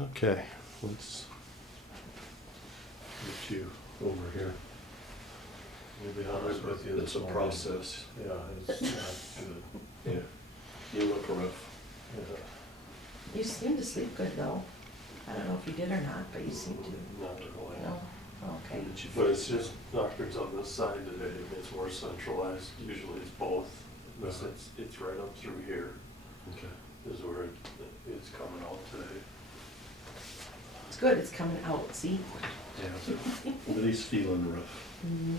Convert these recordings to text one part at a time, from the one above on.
Okay, let's get you over here. To be honest with you, It's a process. Yeah, it's not good. Yeah. You look rough. Yeah. You seem to sleep good though. I don't know if you did or not, but you seem to. Not really. No? Okay. But it's just doctors on this side today. It's more centralized. Usually it's both. This it's right up through here. Okay. Is where it's coming out today. It's good, it's coming out, see? Yeah. But he's feeling rough. Mhm.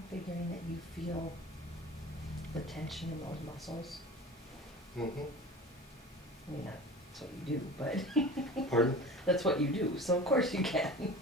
I'm figuring that you feel the tension in those muscles. Mm-hmm. I mean, that's what you do, but Pardon? that's what you do, so of course you can.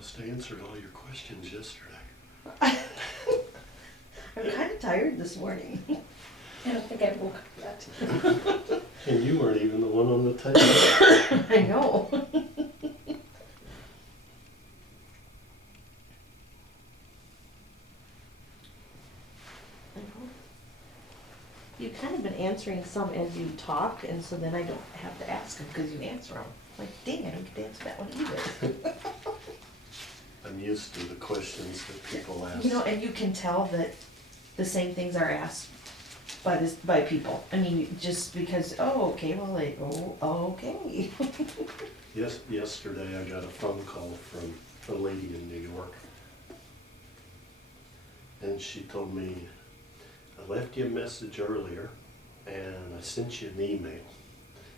Must have answered all your questions yesterday. I'm kind of tired this morning. I don't think I woke up yet. And you weren't even the one on the table. I know. You've kind of been answering some as you talk, and so then I don't have to ask them because you answer them. Like, dang, I don't get to answer that one either. I'm used to the questions that people ask. You know, and you can tell that the same things are asked by people. I mean, just because, oh, okay, well, okay. Yesterday I got a phone call from a lady in New York. And she told me, I left you a message earlier and I sent you an email,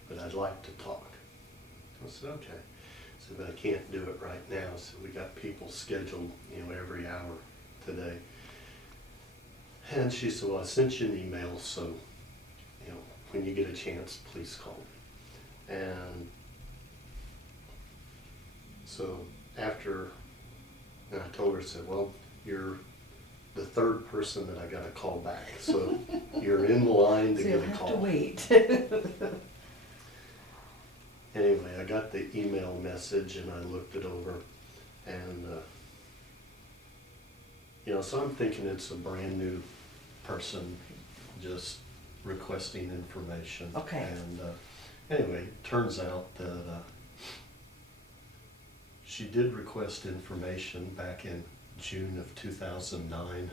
but I'd like to talk. I said, okay. I said, but I can't do it right now. So we got people scheduled, every hour today. And she said, well, I sent you an email, so, when you get a chance, please call me. And so after, and I told her, I said, well, you're the third person that I got to call back. So you're in line to So get you'll a have call. to wait. Anyway, I got the email message and I looked it over, and so I'm thinking it's a brand new person just requesting information. Okay. And anyway, turns out that she did request information back in June of 2009.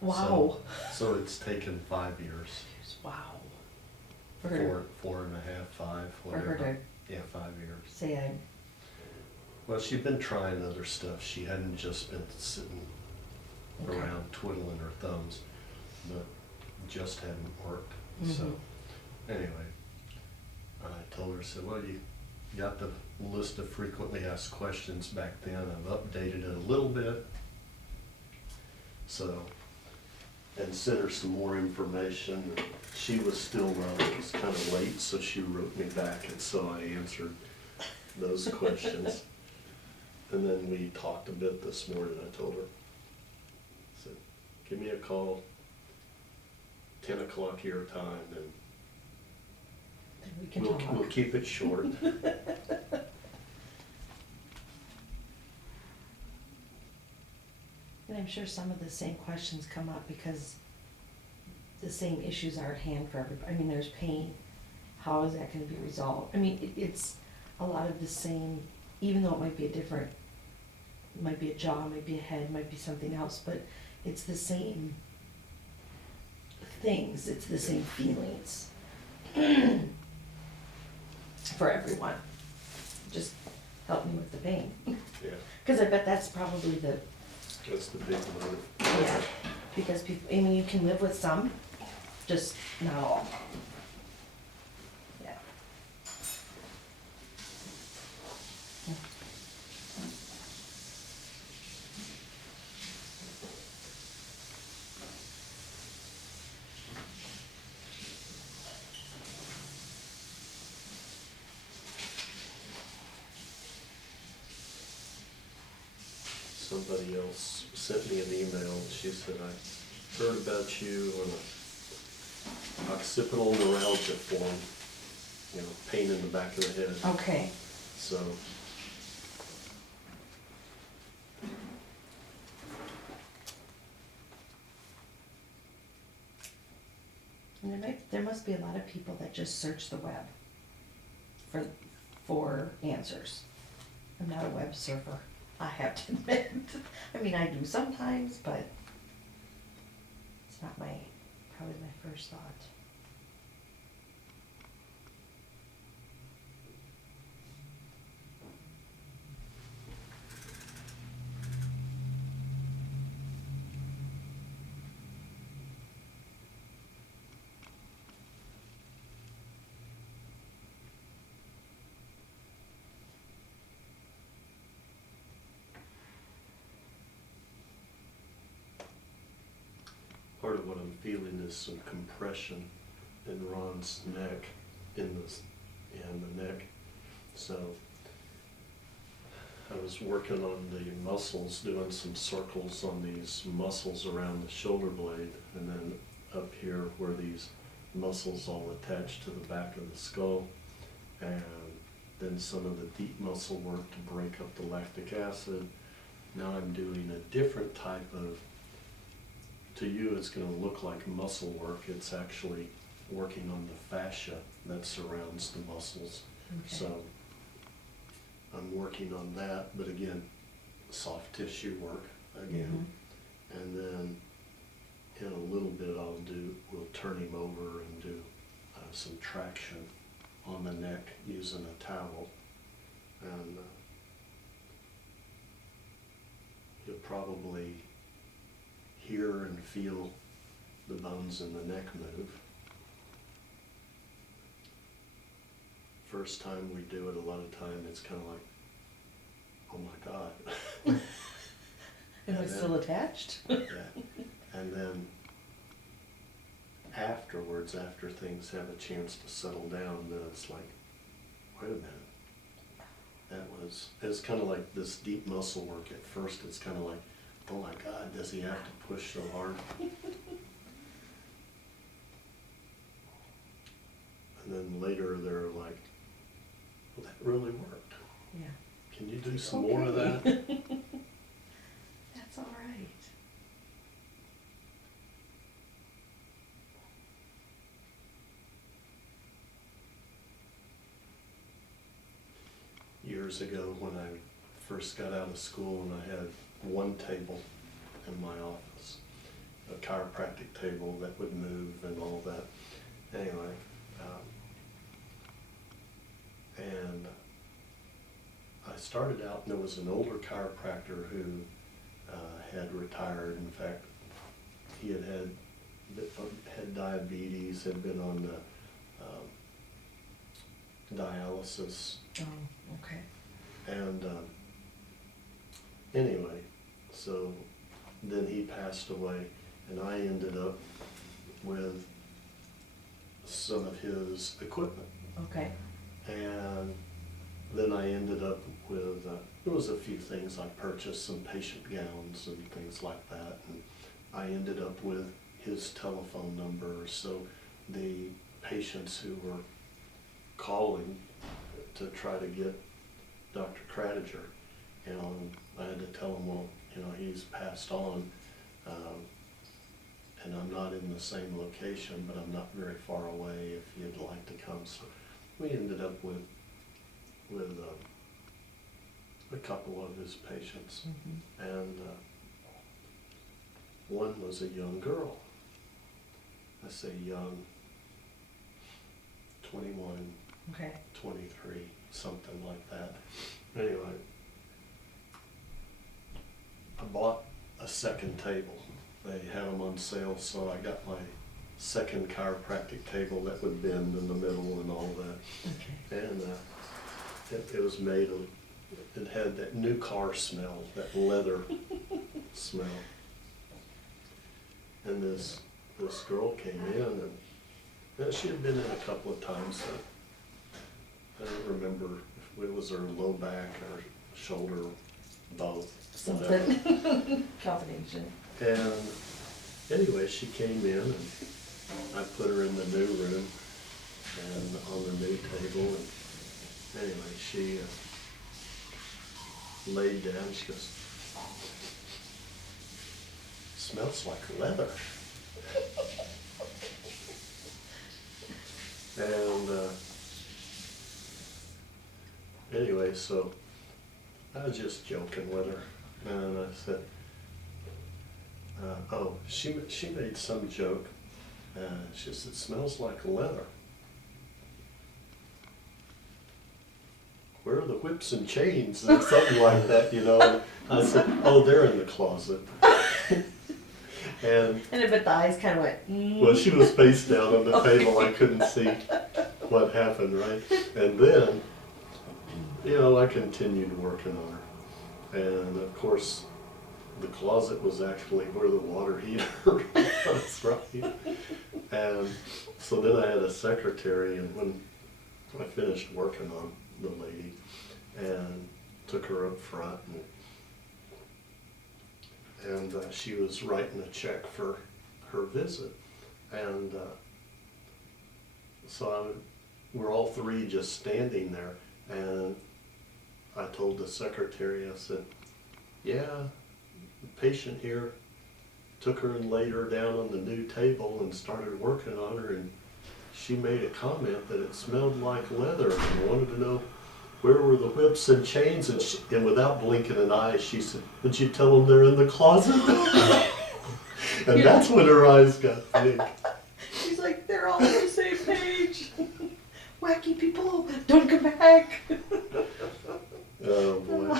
Wow. So it's taken 5 years. Wow. For her Four and a half, 5, for whatever. her to Yeah, 5 years. say I, Well, she'd been trying other stuff. She hadn't just been sitting Okay. around twiddling her thumbs, but just hadn't worked. So Mhm. anyway, I told her, I said, well, you got the list of frequently asked questions back then. I've updated it a little bit. So, and sent her some more information. She was still, it was kind of late, so she wrote me back, and so I answered those questions. And then we talked a bit this morning. I told her, I said, give me a call, 10 o'clock your time, and we can talk. we'll keep it short. And I'm sure some of the same questions come up because the same issues are at hand for everybody. I mean, there's pain. How is that gonna be resolved? I mean, it's a lot of the same, even though it might be it might be a jaw, might be a head, might be something else, but it's the same things, it's the same feelings for everyone. Just help me with the pain. Yeah, Cause I bet that's probably that's the big one. yeah, because people, I mean, you can live with some, just not all. Yeah. Somebody else sent me an email, and she said, I heard about you on a occipital neuralgia form, pain in the back of the head. Okay. So, And there must be a lot of people that just search the web for answers. I'm not a web surfer, I have to admit. I mean, I do sometimes, but it's not probably my first thought. part of what I'm feeling is some compression in Ron's neck, in the neck. So I was working on the muscles, doing some circles on these muscles around the shoulder blade, and then up here where these muscles all attach to the back of the skull, and then some of the deep muscle work to break up the lactic acid. Now I'm doing a different type of, to you it's going to look like muscle work, it's actually working on the fascia that surrounds the muscles. Okay. So I'm working on that, but again, soft tissue work again. And then in a little bit we'll turn him over and do some traction on the neck using a towel. And you'll probably hear and feel the bones in the neck move. First time we do it, a lot of time it's kind of like, oh my God. Am I still attached? Yeah. And then afterwards, after things have a chance to settle down, then it's like, wait a minute. It's kind of like this deep muscle work. At first it's kind of like, oh my God, does he have to push so hard? And then later they're like, well, that really worked. Yeah. Can you do some more of that? That's all right. Years ago when I first got out of school and I had one table in my office, a chiropractic table that would move and all that. Anyway, and I started out and there was an older chiropractor who had retired. In fact, he had diabetes, had been on the dialysis. Oh, okay. And anyway, so then he passed away, and I ended up with some of his equipment. Okay. And then I ended up with, there was a few things I purchased, some patient gowns and things like that, and I ended up with his telephone number, so the patients who were calling to try to get Dr. Cradiger, I had to tell him, well, he's passed on, and I'm not in the same location, but I'm not very far away if you'd like to come. So we ended up with a couple of his patients, and one was a young girl. I say young, 21, Okay. 23, something like that. Anyway, I bought a second table. They had them on sale, so I got my second chiropractic table that would bend in the middle and all that. Okay. And it was made of, it had that new car smell, that leather smell. And this girl came in, and she had been in a couple of times. I don't remember if it was her low back or shoulder, both. whatever. Something. Combination. And anyway, she came in, and I put her in the new room and on the new table. And anyway, she laid down. She goes, "Smells like leather." And anyway, so I was just joking with her, and I said, "Oh, she made some joke. She said, 'It smells like leather.' Where are the whips and chains?" or something like that, And I said, "Oh, they're in the closet." And if the eyes kind of went, well, she was face down on the table. I couldn't see what happened, right? And then, I continued working on her. And of course, the closet was actually where the water heater was, right? And so then I had a secretary, and when I finished working on the lady, and took her up front, and she was writing a check for her visit. And we're all three just standing there, and I told the secretary, I said, yeah, the patient here took her and laid her down on the new table and started working on her, and she made a comment that it smelled like leather and wanted to know where were the whips and chains, and without blinking an eye, she said, would you tell them they're in the closet? And that's when her eyes got big. She's like, they're all on the same page. Wacky people, don't come back. Oh boy.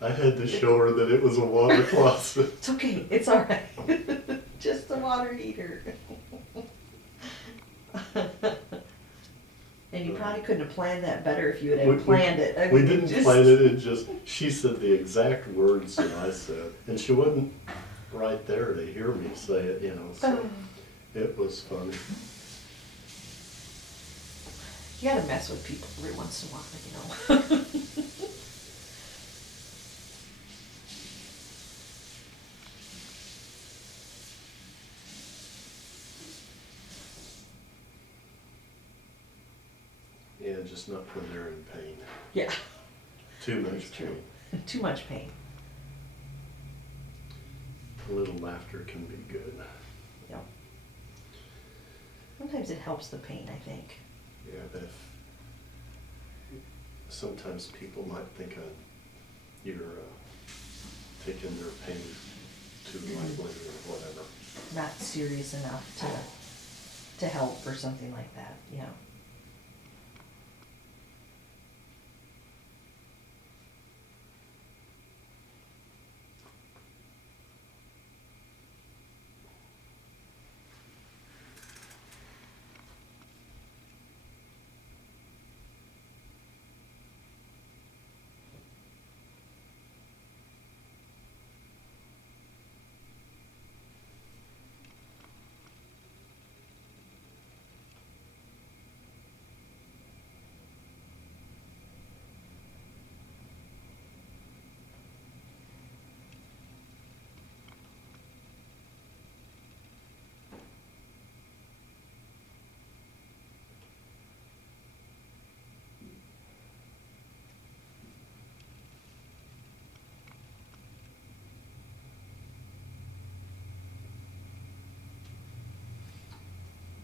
I had to show her that it was a water closet. It's okay, it's all right. Just a water heater. And you probably couldn't have planned that better if you had planned it. I We mean, didn't plan it, she said the exact words that I said. And she wasn't right there to hear me say it, you know, so it was funny. You gotta mess with people every once in a while, you know. Yeah, just not when they're in pain. Yeah. Too much That's true. pain. Too much pain. A little laughter can be good. Yep. Sometimes it helps the pain, I think. Yeah, but sometimes people might think you're taking their pain too lightly or whatever. Not serious enough to help or something like that, yeah.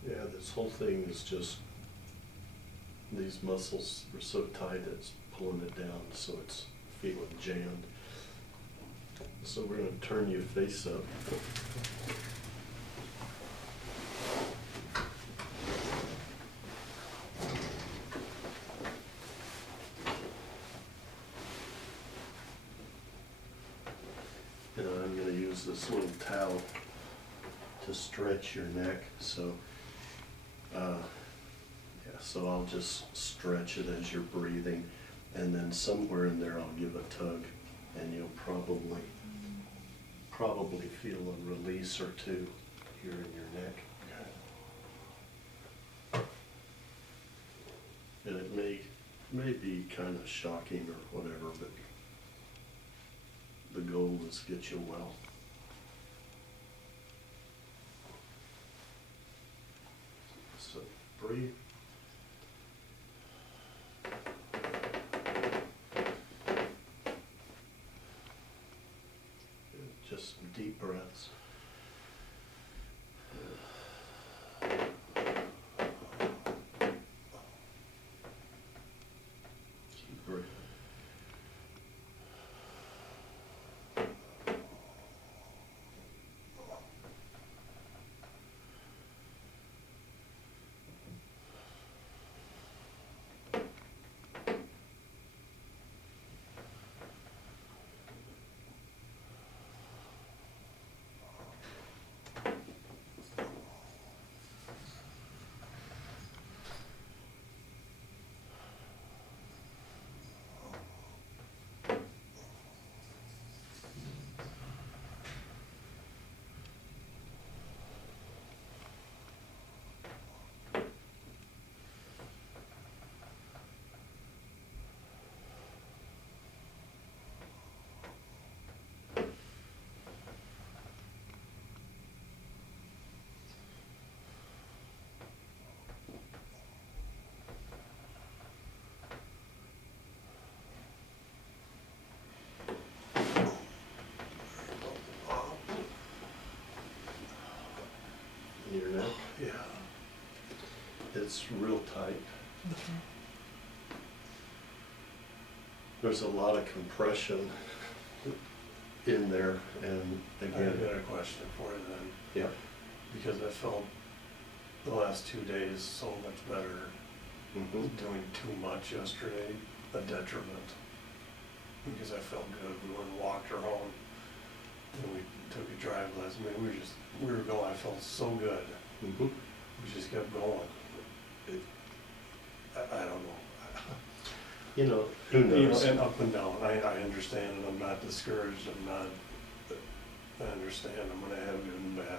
Yeah, this whole thing is just, these muscles are so tight it's pulling it down, so it's feeling jammed. So we're going to turn your face up. And I'm going to use this little towel to stretch your neck. So so I'll just stretch it as you're breathing, and then somewhere in there I'll give a tug, and you'll probably feel a release or two here in your neck. And it may be kind of shocking or whatever, but the goal is to get you well. So breathe. Just some deep breaths. Keep breathing. it's real tight. Okay. There's a lot of compression in there, and I've again, got a question for you then, yeah, because I felt the last 2 days so much better. mhm, Doing too much yesterday, a detriment. Because I felt good, we went and walked her home, and we took a drive last night, we were going, I felt so good, mhm. we just kept going. I don't know. You know, who You know, knows? and up and down, I understand, and I'm not discouraged, I understand, I'm gonna have good and bad.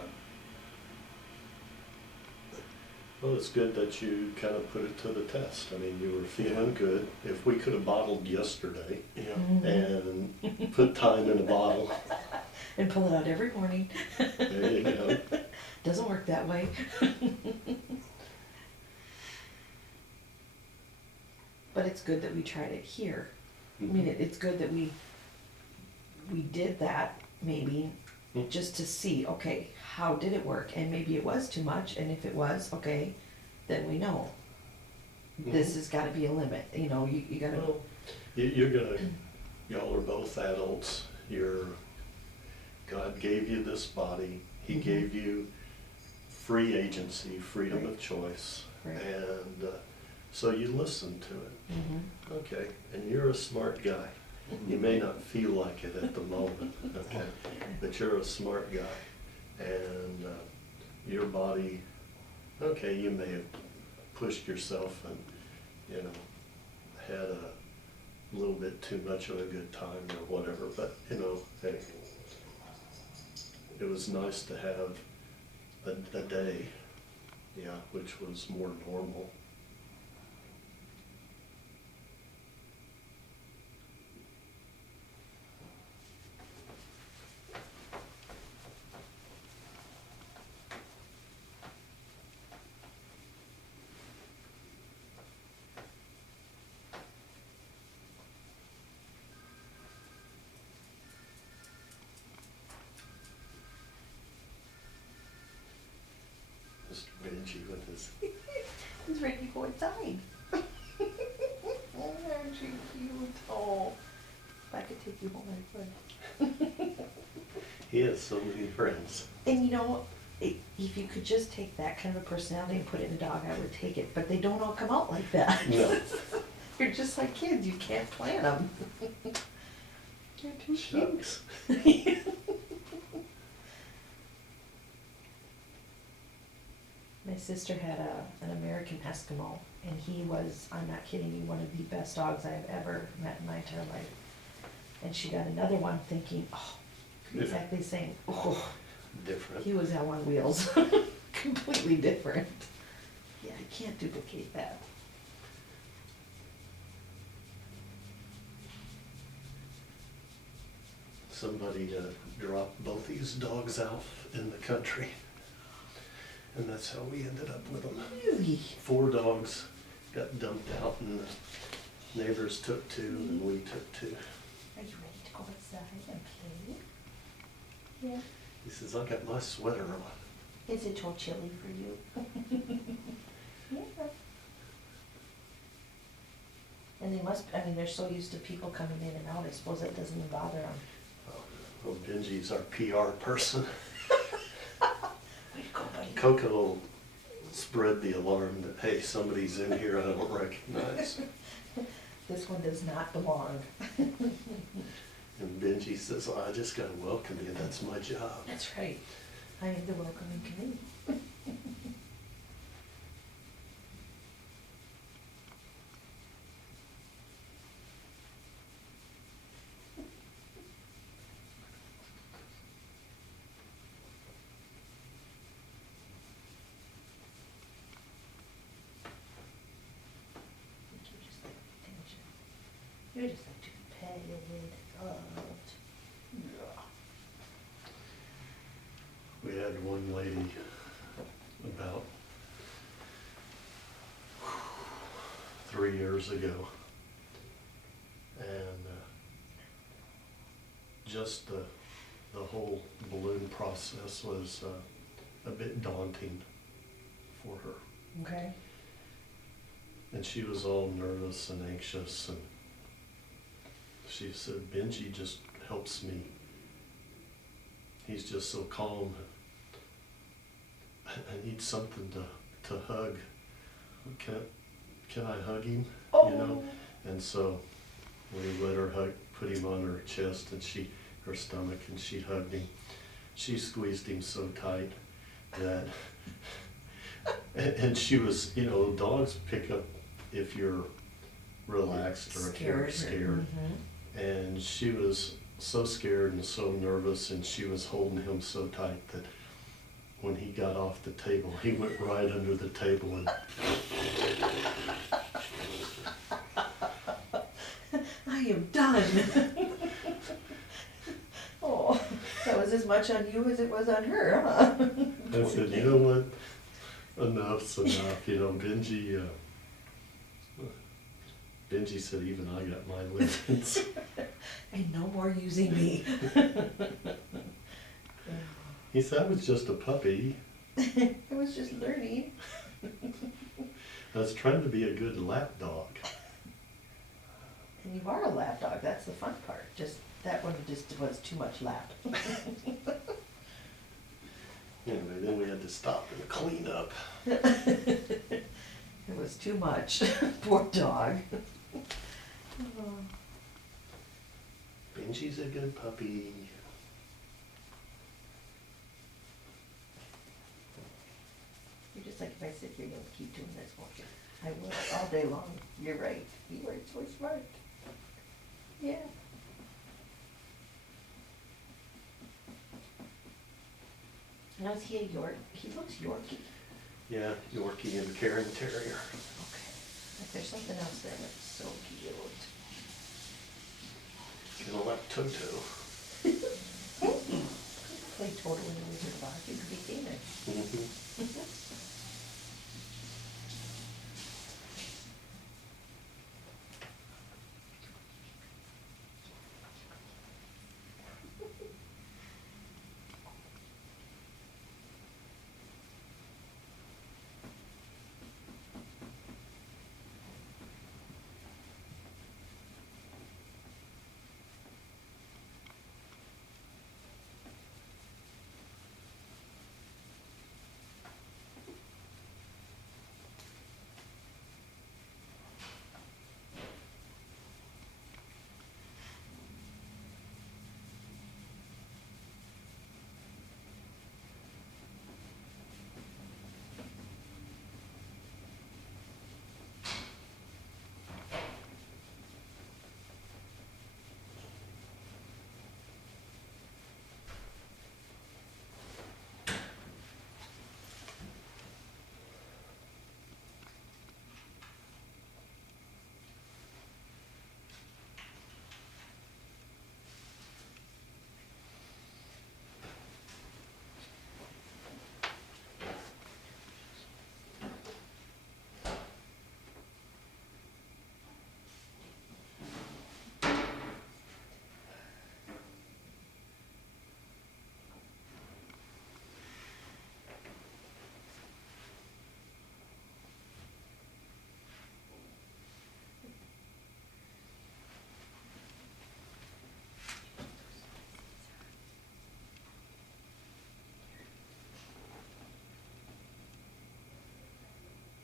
Well, it's good that you kind of put it to the test. I mean, you were feeling Yeah. good. If we could have bottled yesterday Yeah, Mhm. and put time in a bottle, And pull it out every morning. there you go. Doesn't work that way. But it's good that we tried it here. I mean, it's good that we did that maybe Mhm. just to see, okay, how did it work? And maybe it was too much, and if it was, okay, then we know. This Mhm. has gotta be a limit, you know, you gotta, Well, you're gonna, y'all are both adults. God gave you this body. He Mhm. gave you free agency, freedom of choice. Right. And so you listen to it. mhm, Okay, and you're a smart guy. You may not feel like it at the moment, okay, but you're a smart guy. And your body, okay, you may have pushed yourself and, you know, had a little bit too much of a good time or whatever, but, you know, hey, it was nice to have a day, yeah, which was more normal. Mr. Benji with his, he's ready to go inside. Oh, aren't you cute? Oh, if I could take you home, I would. he has so many friends. And you know, if you could just take that kind of a personality and put it in a dog, I would take it, but they don't all come out like that. No. You're just like kids, you can't plan them. You're too cute. Shucks. My sister had an American Eskimo, and he was, I'm not kidding you, one of the best dogs I've ever met in my entire life. And she got another one thinking, oh, exactly the same. Oh, Different. he was hell on wheels. Completely different. Yeah, I can't duplicate that. Somebody dropped both these dogs out in the country. And that's how we ended up with them. Really? 4 dogs got dumped out and the neighbors took 2 and we took 2. Are you ready to go outside and play? Yeah. He says, I got my sweater on. Is it too chilly for you? Yeah. And they must, I mean, they're so used to people coming in and out, I suppose that doesn't even bother them. Well, Benji's our PR person. Way to go, buddy. Coco spread the alarm that, hey, somebody's in here I don't recognize. This one does not belong. And Benji says, well, I just gotta welcome you, that's my job. That's right. I am the welcoming committee. You just like attention. You just like to be petted, loved. Yeah. We had one lady about 3 years ago, and just the whole balloon process was a bit daunting for her. Okay. And she was all nervous and anxious, and she said, Benji just helps me. He's just so calm. I need something to hug. Can I hug him? Oh. You know? And so we let her put him on her chest and her stomach, and she hugged him. She squeezed him so tight that, and she was, you know, dogs pick up if you're relaxed or if you're scared. Mm-hmm. And she was so scared and so nervous, and she was holding him so tight that when he got off the table, he went right under the table and I am done. Oh, that was as much on you as it was on her, huh? I said, you know what? Enough's enough. You know, Benji said, even I got my limits. And no more using me. He said, I was just a puppy. I was just learning. I was trying to be a good lap dog. And you are a lap dog, that's the fun part. Just, that one just was too much lap. Anyway, then we had to stop and clean up. It was too much. Poor dog. Oh. Benji's a good puppy. You're just like, if I sit here, you'll keep doing this, won't you? I will, all day long. You're right. You are so smart. Yeah. Now is he a York? He looks Yorkie. Yeah, Yorkie and Caring Terrier. Okay. Like there's something else there that's so cute. Kind of like Toto. Play Toto in the Wizard of Oz. You could be famous. Mm-hmm.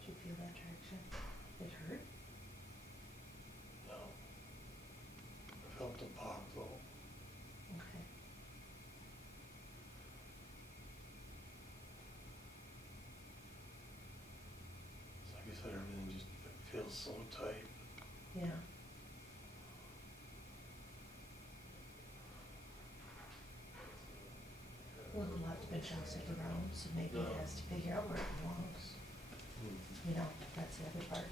Did you feel that traction? It hurt? No. I felt the pop though. Okay. It's like I said, everything just feels so tight. Yeah. Well, a lot's been bouncing around, so maybe it has to figure out where it belongs. You know, that's the other part.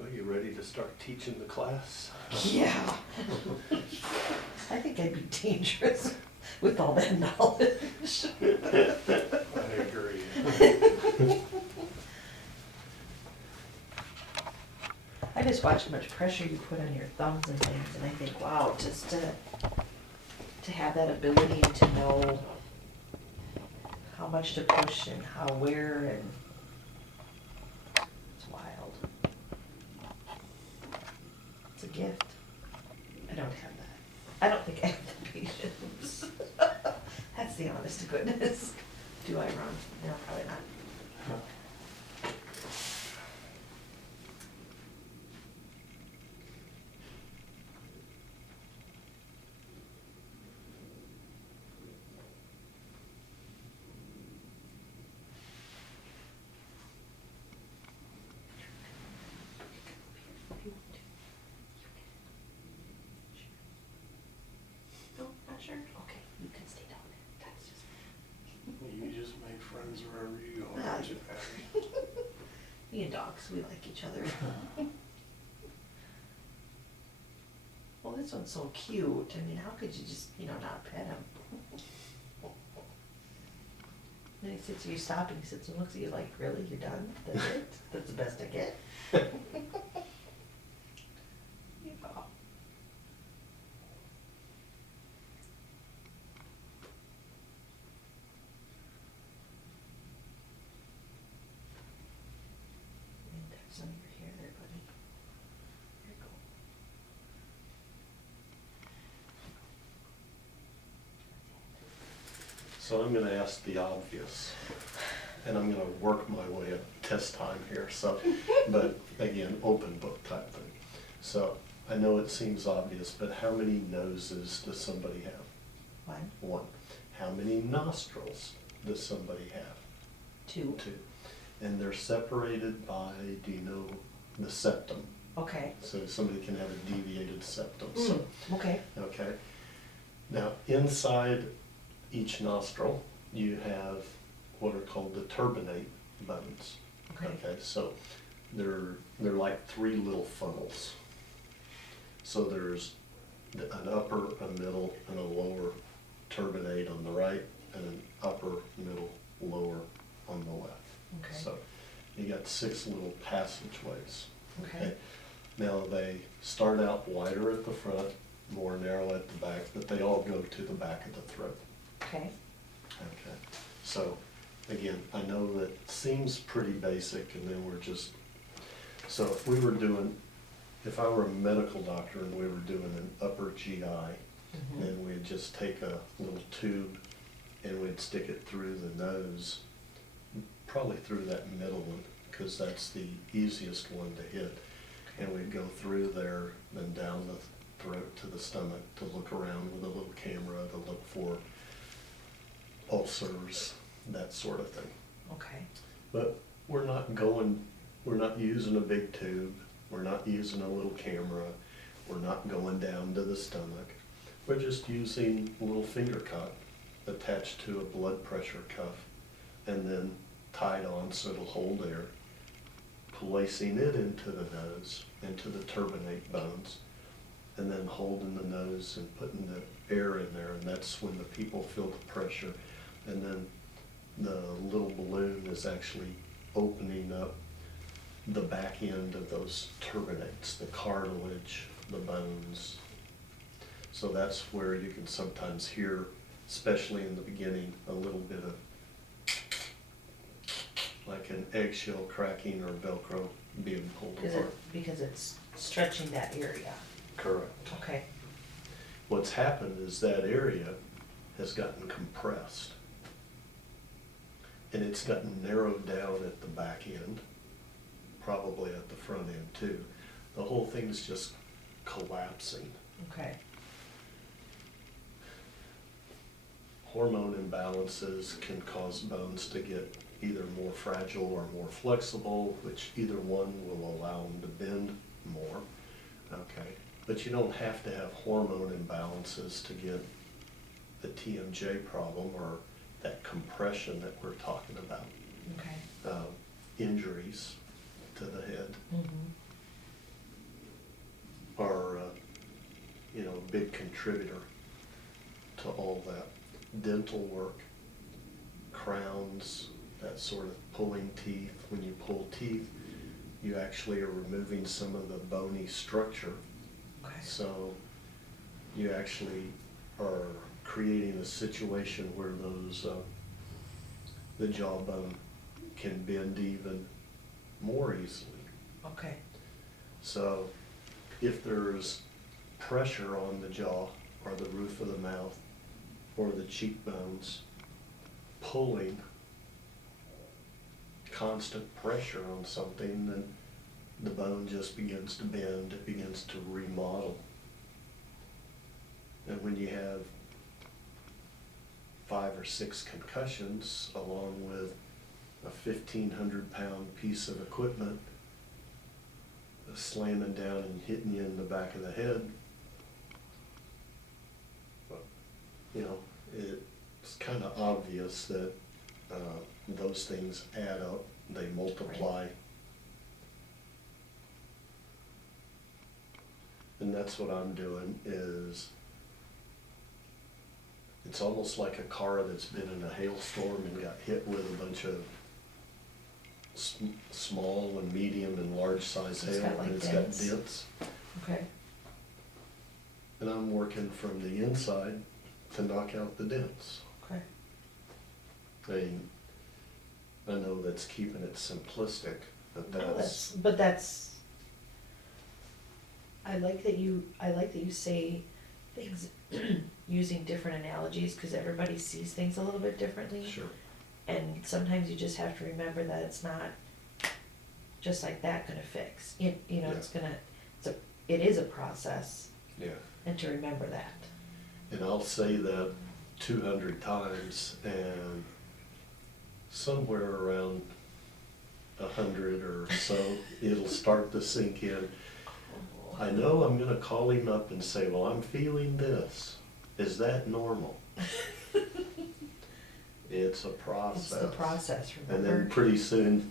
Are you ready to start teaching the class? Yeah. I think I'd be dangerous with all that knowledge. I agree. just watch how much pressure you put on your thumbs and things, and I think, wow, just to have that ability to know how much to push and how, where, and it's wild. It's a gift. I don't have that. I don't think I have the patience. That's the honest to goodness. Do I, Ron? No, probably not. No, not sure? Okay, you can stay down there. That's just. You just make friends wherever you go. Ah. Doesn't matter. Me and dogs, we like each other. Well, this one's so cute. I mean, how could you just, not pet him? Then he sits, you stop and he sits and looks at you like, really, you're done? That's it? That's the best I get? Yeah. And there's some of your hair there, buddy. There you go. So I'm gonna ask the obvious, and I'm gonna work my way up test time here, so, but again, open book type thing. So, I know it seems obvious, but how many noses does somebody have? One, One. How many nostrils does somebody have? two. Two. And they're separated by, do you know, the septum? Okay. So somebody can have a deviated septum. So, Okay. okay. Now, inside each nostril, you have what are called the turbinate bones. Okay. So they're like three little funnels. So there's an upper, a middle, and a lower turbinate on the right, and an upper, middle, lower on the left. Okay. So you got 6 little passageways. Okay. Now they start out wider at the front, more narrow at the back, but they all go to the back of the throat. Okay. Okay. So again, I know that seems pretty basic, and then we're just, so if I were a medical doctor and we were doing an upper GI, then we'd just take a little tube and we'd stick it through the nose, probably through that middle one, because that's the easiest one to hit. And we'd go through there, then down the throat to the stomach to look around with a little camera to look for ulcers, that sort of thing. Okay. But we're not using a big tube, we're not using a little camera, we're not going down to the stomach. We're just using a little finger cup attached to a blood pressure cuff and then tied on so it'll hold air, placing it into the nose, into the turbinate bones, and then holding the nose and putting the air in there, and that's when the people feel the pressure. And then the little balloon is actually opening up the back end of those turbinates, the cartilage, the bones. So that's where you can sometimes hear, especially in the beginning, a little bit of like an eggshell cracking or Velcro being pulled apart. Because it's stretching that area. Correct. Okay. What's happened is that area has gotten compressed. And it's gotten narrowed down at the back end, probably at the front end too. The whole thing's just collapsing. Okay. Hormone imbalances can cause bones to get either more fragile or more flexible, which either one will allow them to bend more. Okay, but you don't have to have hormone imbalances to get the TMJ problem or that compression that we're talking about. Okay. Injuries to the head Mm-hmm. are, a big contributor to all that. Dental work, crowns, that sort of pulling teeth. When you pull teeth, you actually are removing some of the bony structure. Okay. So you actually are creating a situation where those, the jawbone can bend even more easily. Okay. So if there's pressure on the jaw or the roof of the mouth or the cheekbones, pulling constant pressure on something, then the bone just begins to bend, it begins to remodel. And when you have 5 or 6 concussions along with a 1,500-pound piece of equipment slamming down and hitting you in the back of the head, you know, it's kind of obvious that those things add up, they multiply. Right. And that's what I'm doing is, it's almost like a car that's been in a hailstorm and got hit with a bunch of small and medium and large size It's hail, got, like, and it's dents. got dents. Okay. And I'm working from the inside to knock out the dents. Okay. I know that's keeping it simplistic, but No, that's, but that's, I like that you say things using different analogies, because everybody sees things a little bit differently. sure, And sometimes you just have to remember that it's not just like that gonna fix. You know, Yeah. it is a process, yeah. and to remember that. And I'll say that 200 times, and somewhere around 100 or so, it'll start to sink in. I know I'm gonna call him up and say, well, I'm feeling this. Is that normal? It's a process. It's the process, And remember? then pretty soon,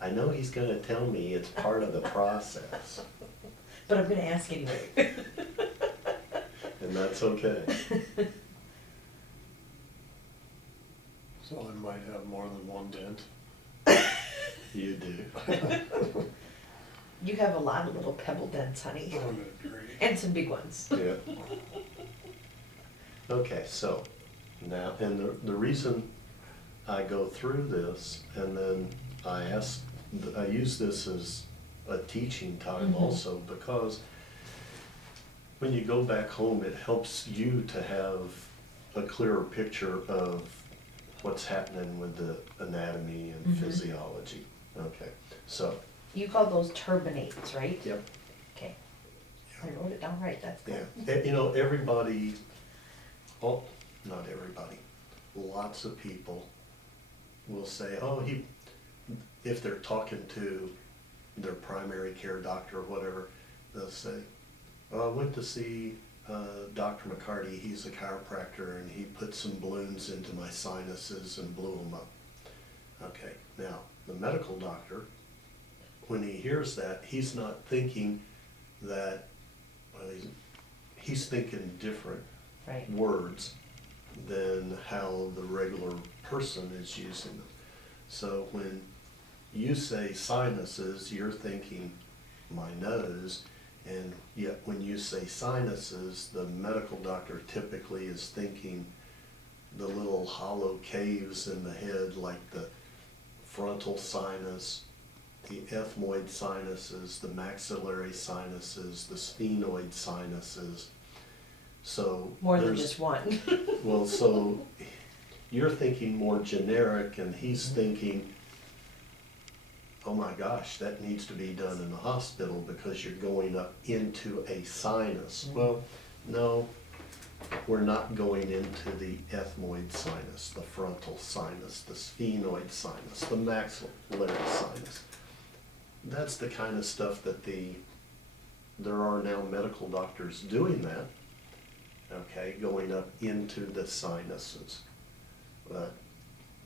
I know he's gonna tell me it's part of the process, But I'm gonna ask anyway. and that's okay. So I might have more than one dent. You do. You have a lot of little pebble dents, honey, Oh, good grief. and some big ones. Yeah. Okay, so now, and the reason I go through this, and then I use this as a teaching time Mhm. also, because when you go back home, it helps you to have a clearer picture of what's happening with the anatomy and Mhm. physiology. Okay, so, You call those turbinates, right? yep. Okay. I wrote it down right, that's Yeah, good. you know, everybody, oh, not everybody, lots of people will say, oh, if they're talking to their primary care doctor or whatever, they'll say, oh, I went to see Dr. McCarty, he's a chiropractor, and he put some balloons into my sinuses and blew them up. Okay, now, the medical doctor, when he hears that, he's not thinking that, well, he's thinking different Right. words than how the regular person is using them. So when you say sinuses, you're thinking my nose, and yet when you say sinuses, the medical doctor typically is thinking the little hollow caves in the head, like the frontal sinus, the ethmoid sinuses, the maxillary sinuses, the sphenoid sinuses. So More than there's- just one. well, so you're thinking more generic, and he's thinking, oh my gosh, that needs to be done in the hospital because you're going up into a sinus. Well, no, we're not going into the ethmoid sinus, the frontal sinus, the sphenoid sinus, the maxillary sinus. That's the kind of stuff that there are now medical doctors doing that, okay, going up into the sinuses. But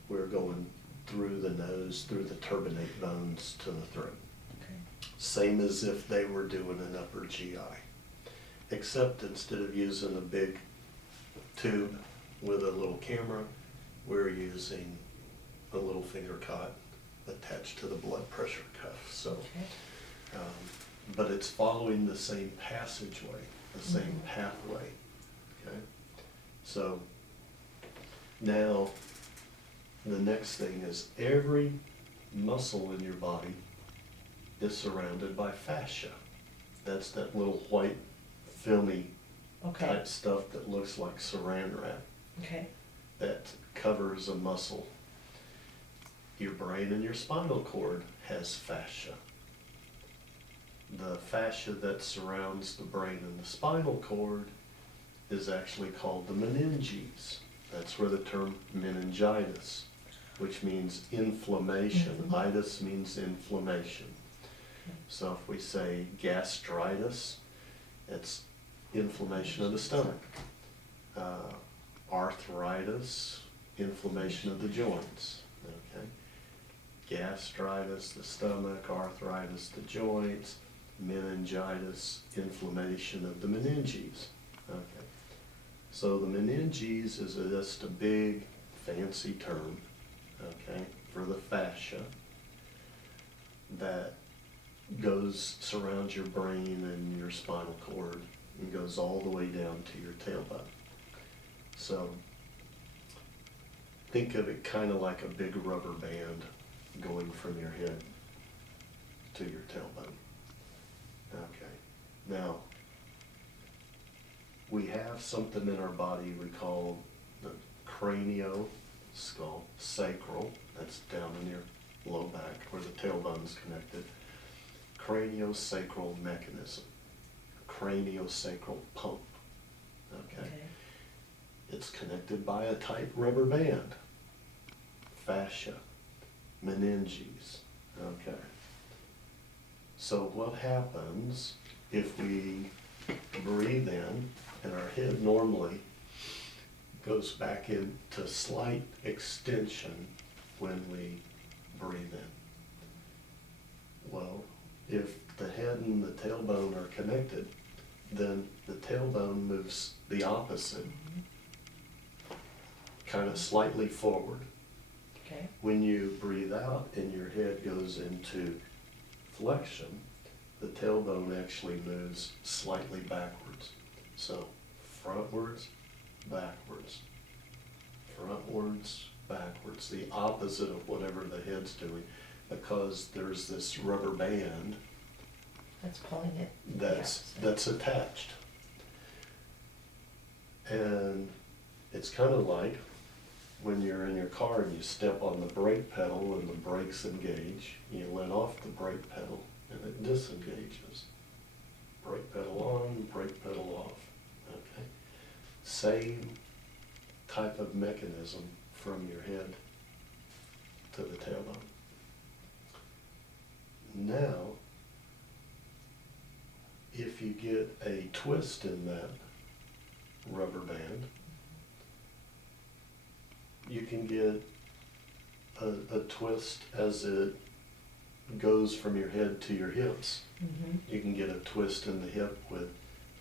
we're going through the nose, through the turbinate bones to the throat. Okay. Same as if they were doing an upper GI. Except instead of using a big tube with a little camera, we're using a little finger cot attached to the blood pressure cuff, so. Okay. But it's following the same passageway, the same pathway, okay? So now, the next thing is every muscle in your body is surrounded by fascia. That's that little white, filmy Okay. type stuff that looks like saran wrap Okay. that covers a muscle. Your brain and your spinal cord has fascia. The fascia that surrounds the brain and the spinal cord is actually called the meninges. That's where the term meningitis, which means inflammation. Itis means inflammation. So if we say gastritis, it's inflammation of the stomach. Arthritis, inflammation of the joints. Okay. Gastritis, the stomach; arthritis, the joints; meningitis, inflammation of the meninges. Okay. So the meninges is just a big fancy term, okay, for the fascia that surrounds your brain and your spinal cord and goes all the way down to your tailbone. So think of it kind of like a big rubber band going from your head to your tailbone. Okay. Now, we have something in our body we call the craniosacral, that's down in your low back where the tailbone is connected. Craniosacral mechanism, craniosacral pump. Okay. It's connected by a tight rubber band, fascia, meninges. Okay. So what happens if we breathe in and our head normally goes back into slight extension when we breathe in? Well, if the head and the tailbone are connected, then the tailbone moves the opposite, kind of slightly forward. Okay. When you breathe out and your head goes into flexion, the tailbone actually moves slightly backwards. So frontwards, backwards, frontwards, backwards, the opposite of whatever the head's doing, because there's this rubber band That's pulling it. that's attached. And it's kind of like when you're in your car and you step on the brake pedal and the brakes engage, you let off the brake pedal and it disengages. Brake pedal on, brake pedal off. Okay. Same type of mechanism from your head to the tailbone. Now, if you get a twist in that rubber band, you can get a twist as it goes from your head to your hips. You can get a twist in the hip with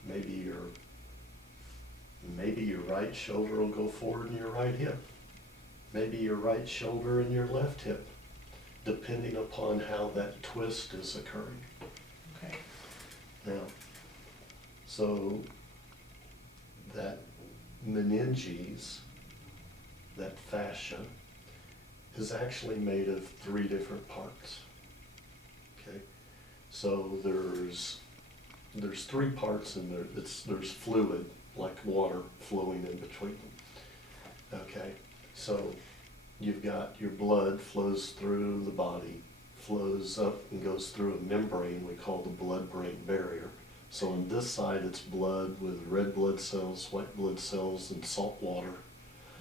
maybe your right shoulder will go forward in your right hip. Maybe your right shoulder and your left hip, depending upon how that twist is occurring. Okay. Now, so that meninges, that fascia, is actually made of 3 different parts. Okay, so there's 3 parts in there. There's fluid, like water, flowing in between them. Okay, so you've got your blood flows through the body, flows up and goes through a membrane we call the blood-brain barrier. So on this side it's blood with red blood cells, white blood cells, and salt water.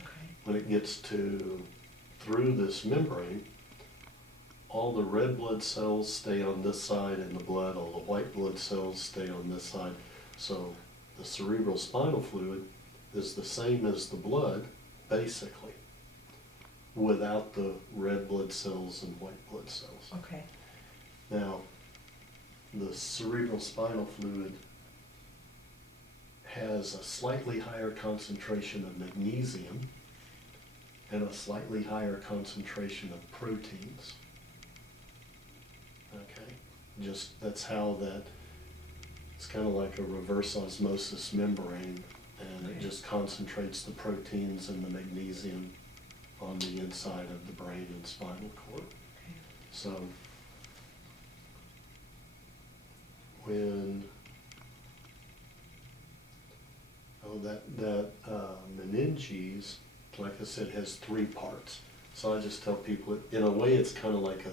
Okay. When it gets through this membrane, all the red blood cells stay on this side in the blood, all the white blood cells stay on this side. So the cerebral spinal fluid is the same as the blood, basically, without the red blood cells and white blood cells. Okay. Now, the cerebral spinal fluid has a slightly higher concentration of magnesium and a slightly higher concentration of proteins. okay? Just, that's how that, it's kind of like a reverse osmosis membrane, and it Okay. just concentrates the proteins and the magnesium on the inside of the brain and spinal cord. Okay. So when, that meninges, like I said, has 3 parts. So I just tell people, in a way, it's kind of like a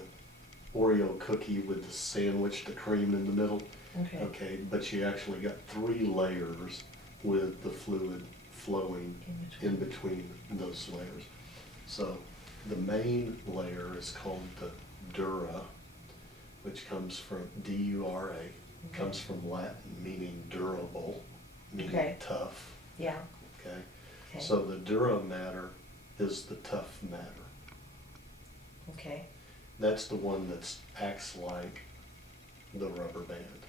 Oreo cookie with the sandwich, the cream in the middle. Okay. Okay, but you actually got 3 layers with the fluid flowing in between those layers. So the main layer is called the dura, which comes from D-U-R-A, comes from Latin meaning durable, meaning Okay. tough. Yeah. Okay. Okay. So the dura matter is the tough matter. Okay. That's the one that acts like the rubber band,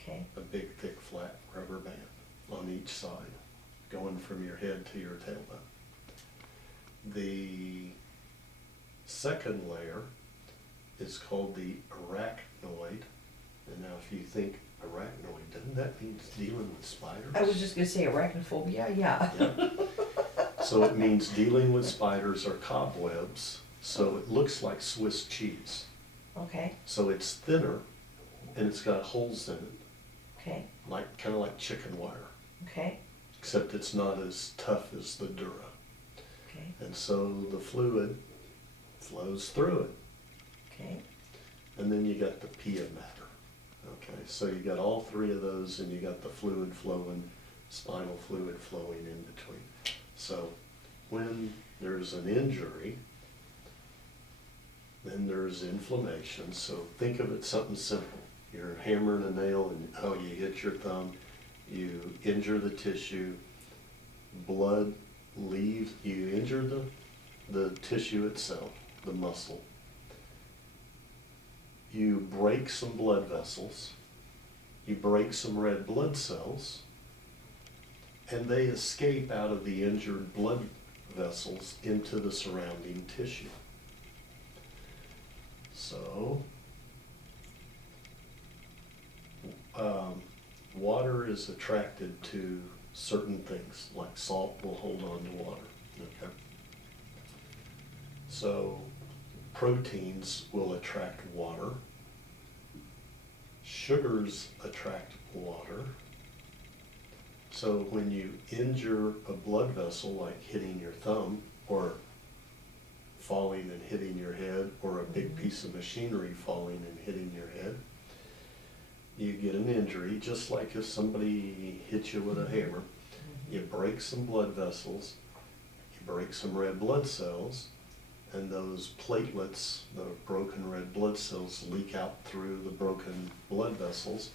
Okay. a big, thick, flat rubber band on each side, going from your head to your tailbone. The second layer is called the arachnoid. And now if you think arachnoid, doesn't that mean it's dealing with spiders? I was just gonna say arachnophobia, yeah. Yeah. So it means dealing with spiders or cobwebs, so it looks like Swiss cheese. Okay, So it's thinner and it's got holes in it, okay, like kind of like chicken wire, okay, except it's not as tough as the dura. okay, And so the fluid flows through it. okay, And then you got the pia matter. Okay, so you got all 3 of those, and you got the fluid flowing, spinal fluid flowing in between. So when there's an injury, then there's inflammation. So think of it something simple. You're hammering a nail and you hit your thumb, you injure the tissue, blood leaves, you injure the tissue itself, the muscle. You break some blood vessels, you break some red blood cells, and they escape out of the injured blood vessels into the surrounding tissue. So, water is attracted to certain things, like salt will hold on to water, okay? So, proteins will attract water. Sugars attract water. So when you injure a blood vessel, like hitting your thumb, or falling and hitting your head, or a big piece of machinery falling and hitting your head, you get an injury, just like if somebody hit you with a hammer. You break some blood vessels, you break some red blood cells, and those platelets, the broken red blood cells, leak out through the broken blood vessels.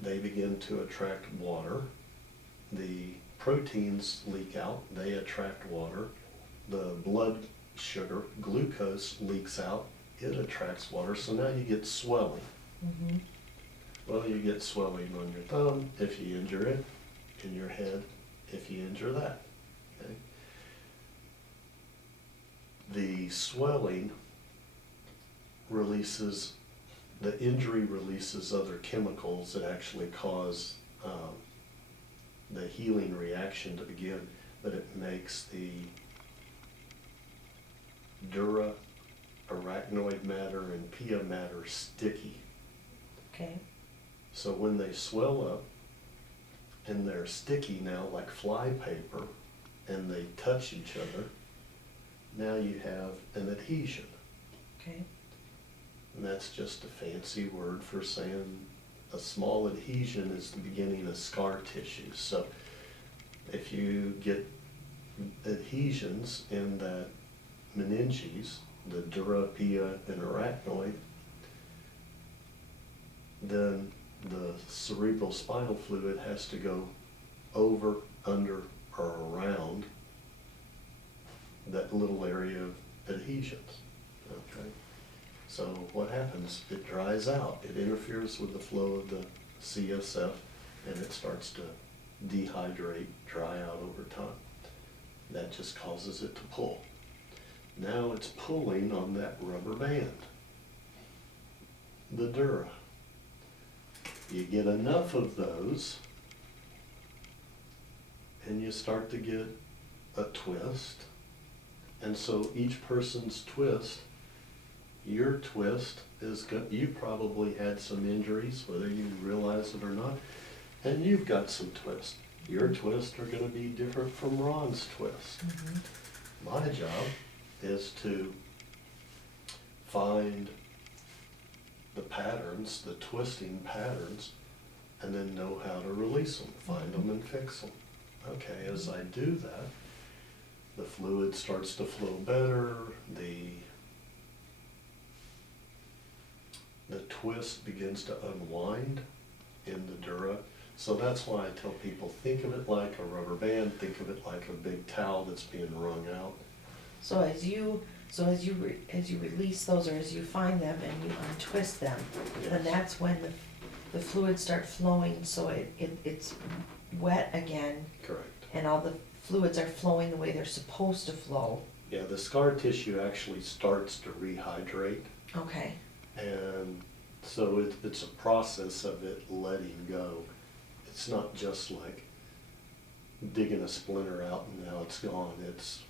They begin to attract water. The proteins leak out, they attract water. The blood sugar, glucose, leaks out, it attracts water, so now you get swelling. mm-hmm, Well, you get swelling on your thumb if you injure it, in your head if you injure that, okay? The swelling releases, the injury releases other chemicals that actually cause the healing reaction to begin, but it makes the dura, arachnoid matter, and pia matter sticky. okay, So when they swell up and they're sticky now like fly paper and they touch each other, now you have an adhesion. okay, And that's just a fancy word for saying a small adhesion is the beginning of scar tissue. So if you get adhesions in that meninges, the dura, pia, and arachnoid, then the cerebral spinal fluid has to go over, under, or around that little area of adhesions, okay? So what happens? It dries out. It interferes with the flow of the CSF, and it starts to dehydrate, dry out over time. That just causes it to pull. Now it's pulling on that rubber band. the dura. You get enough of those, and you start to get a twist. And so each person's twist, your twist is good. You probably had some injuries, whether you realize it or not, and you've got some twist. Your twists are going to be different from Ron's twist. My job is to find the patterns, the twisting patterns, and then know how to release them, find them and fix them. Okay, as I do that, the fluid starts to flow better, the twist begins to unwind in the dura. So that's why I tell people, think of it like a rubber band, think of it like a big towel that's being wrung out. So as you release those, or as you find them and you untwist them, then that's when the fluids start flowing, so it's wet again. Correct. And all the fluids are flowing the way they're supposed to flow. Yeah, the scar tissue actually starts to rehydrate. Okay. And so it's a process of it letting go. It's not just like digging a splinter out and now it's gone. It's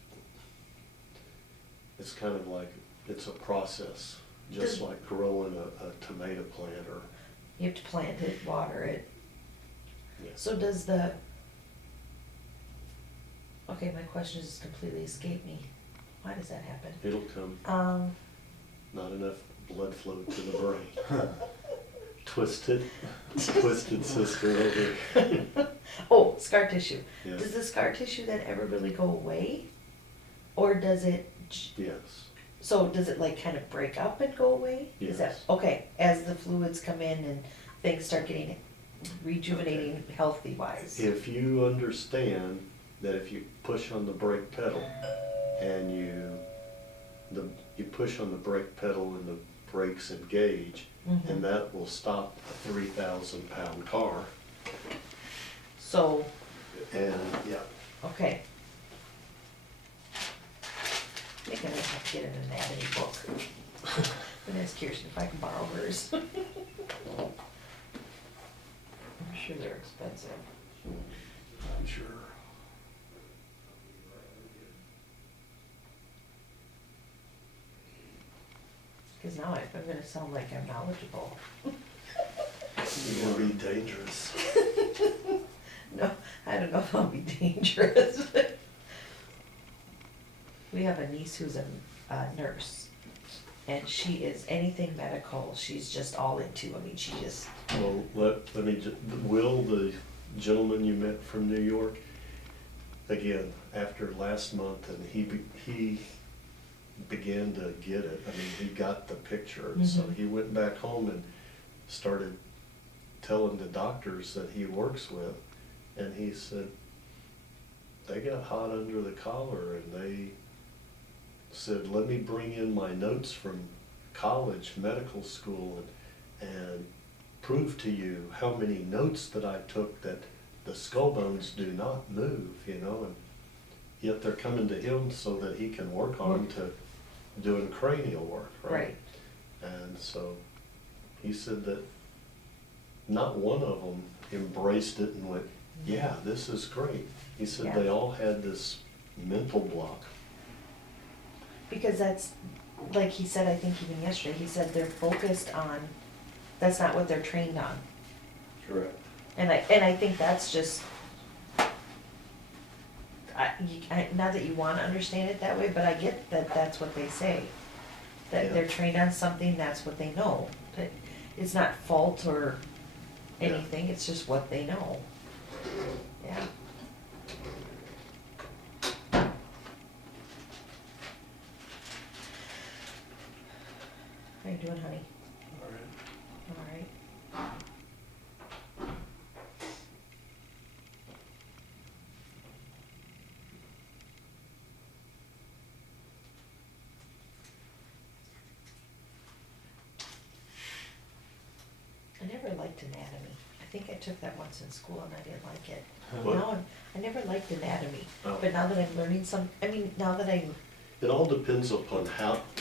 kind of like, it's a process, just like growing a tomato plant or... You have to plant it, water it. Yeah. So does okay, my question just completely escaped me. Why does that happen? It'll come. Not enough blood flow to the brain. Twisted sister over. Oh, scar tissue. Yeah. Does the scar tissue then ever really go away? Or does it, Yes. so does it like kind of break up and go away? Is that, Yes. okay, as the fluids come in and things start getting rejuvenating healthy wise? If you understand that if you push on the brake pedal and you push on the brake pedal and the brakes engage, and that will stop a 3,000-pound car. So, And yeah, okay. I think I'm gonna have to get an anatomy book. And ask Kirsten if I can borrow hers. I'm sure they're expensive. I'm sure. Because now I'm gonna sound like I'm knowledgeable. It will be dangerous. No, I don't know if I'll be dangerous. But we have a niece who's a nurse, and she is anything medical, she's just all into. I mean, she just... Well, let me, Will, the gentleman you met from New York, again, after last month, and he began to get it. I mean, he got the picture, so he went back home and started telling the doctors that he works with, and he said, they got hot under the collar, and they said, let me bring in my notes from college, medical school, and prove to you how many notes that I took that the skull bones do not move, you know, and yet they're coming to him so that he can work on them to doing cranial work, right? And so he said that not one of them embraced it and went, yeah, this is great. He said they all had this mental block. Because that's, like he said, I think even yesterday, he said they're focused on, that's not what they're trained on. Correct. And I think that's just, not that you want to understand it that way, but I get that that's what they say. That they're trained on something, that's what they know. That it's not fault or anything, it's just what they know. Yeah. How you doing, honey? All right. All right. I never liked anatomy. I think I took that once in school and I didn't like it. What? Now I never liked anatomy, Oh. but now that I'm learning now that I'm... It all depends upon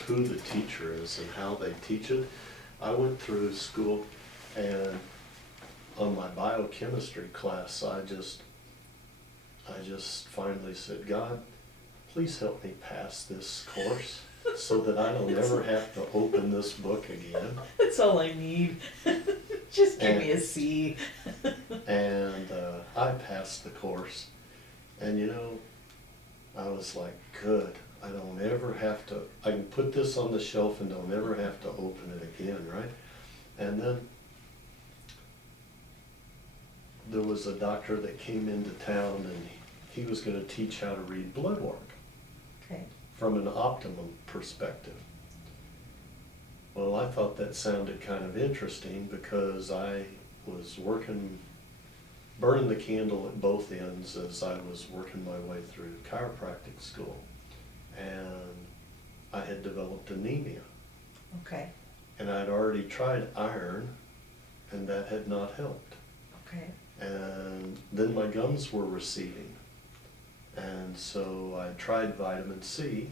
who the teacher is and how they teach it. I went through school and on my biochemistry class, I just finally said, God, please help me pass this course so that I don't ever have to open this book again. That's all I need. Just give me a C. And I passed the course. And you know, I was like, good. I don't ever have to, I can put this on the shelf and don't ever have to open it again, right? And then there was a doctor that came into town and he was going to teach how to read blood work Okay. from an optimum perspective. Well, I thought that sounded kind of interesting because I was burning the candle at both ends as I was working my way through chiropractic school. And I had developed anemia. Okay. And I'd already tried iron and that had not helped. Okay. And then my gums were receding. And so I tried vitamin C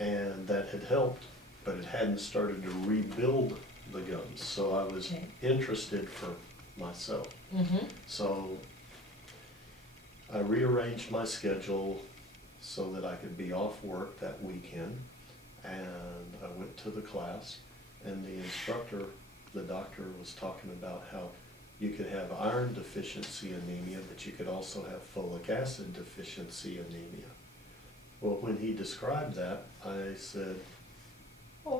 and that had helped, but it hadn't started to rebuild the gums. So I was interested for myself. Mm-hmm. So I rearranged my schedule so that I could be off work that weekend. And I went to the class and the instructor, the doctor, was talking about how you could have iron deficiency anemia, but you could also have folic acid deficiency anemia. Well, when he described that, I said,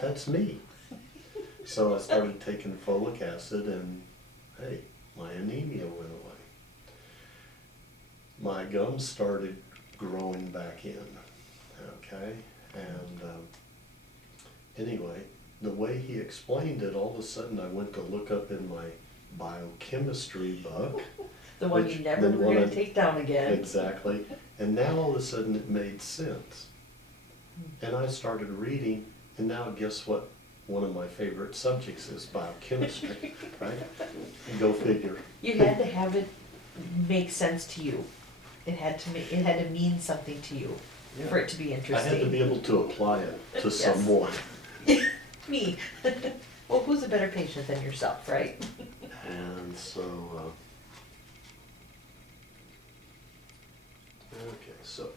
that's me. So I started taking folic acid and, hey, my anemia went away. My gums started growing back in, okay? And anyway, the way he explained it, all of a sudden I went to look up in my biochemistry book. The one you never were going to take down again. Exactly. And now all of a sudden it made sense. And I started reading, and now guess what? One of my favorite subjects is biochemistry, right? Go figure. You had to have it make sense to you. It had to mean something to you for it to be I interesting. had to be able to apply it to Yes. someone. Me. Well, who's a better patient than yourself, right? And so, okay, so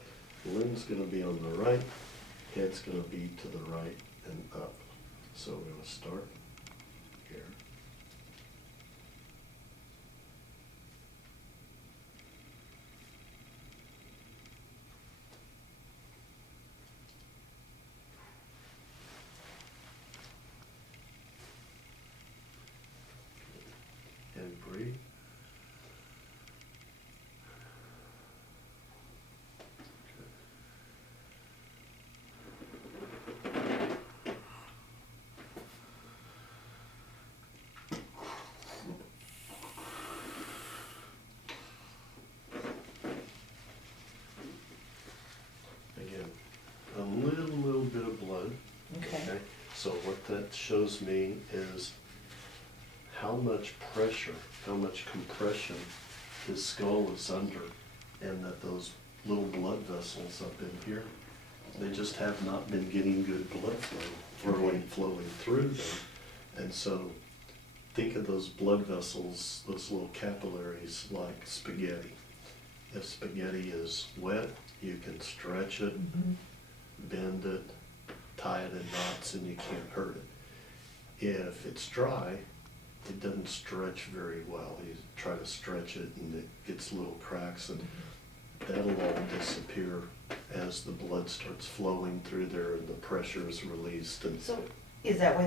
limb's gonna be on the right, head's gonna be to the right and up. So we're gonna start here. And breathe. Again, a little bit of blood. Okay. So what that shows me is how much pressure, how much compression his skull is under, and that those little blood vessels up in here, they just have not been getting good blood flow, flowing through them. And so think of those blood vessels, those little capillaries, like spaghetti. If spaghetti is wet, you can stretch it, bend it, tie it in knots, and you can't hurt it. If it's dry, it doesn't stretch very well. You try to stretch it and it gets little cracks, and that'll all disappear as the blood starts flowing through there and the pressure is released. And So is that why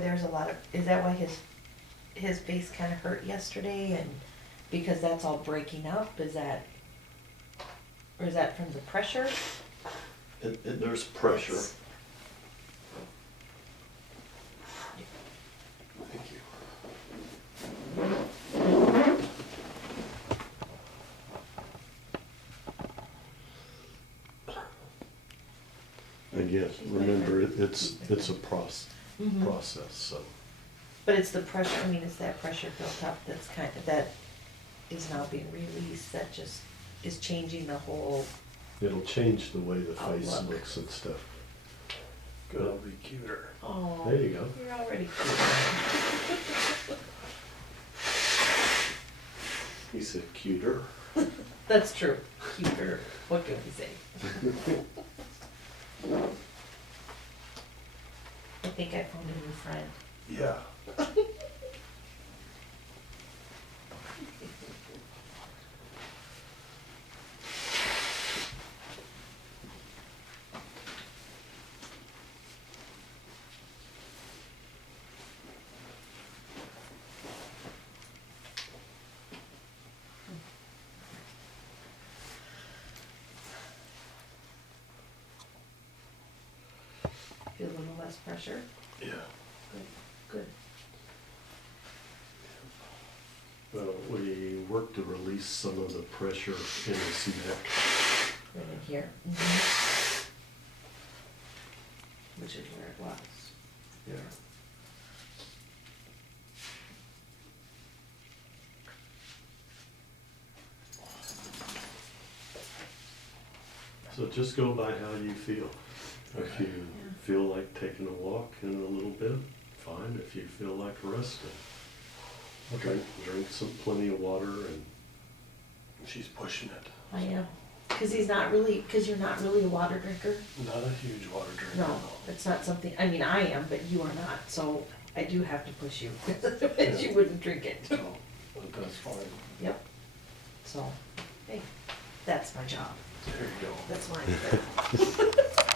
his face kind of hurt yesterday, and because that's all breaking up? Or is that from the pressure? there's pressure. Thank you. Again, remember, it's a process, so. But it's the pressure, it's that pressure built up that is now being released, that just is changing the whole. It'll change the way the face Outlook. looks and stuff. Gotta be cuter. Oh, There you go. you're already cute. He said cuter. That's true. Cuter. What can we say? I think I found a new friend. Yeah. Feel a little less pressure. Yeah. Good. Well, we worked to release some of the pressure in his neck. Right in here. Which is where it was. Yeah. So just go by how you feel. If you feel like taking a walk in a little bit, fine. If you feel like resting, drink plenty of water, and She's pushing it. I am. Because you're not really a water drinker. Not a huge water drinker. No, it's not something, I mean, I am, but you are not, so I do have to push you. Otherwise you wouldn't drink it. No, but that's fine. Yep. So, hey, that's my job. There you go. That's my job.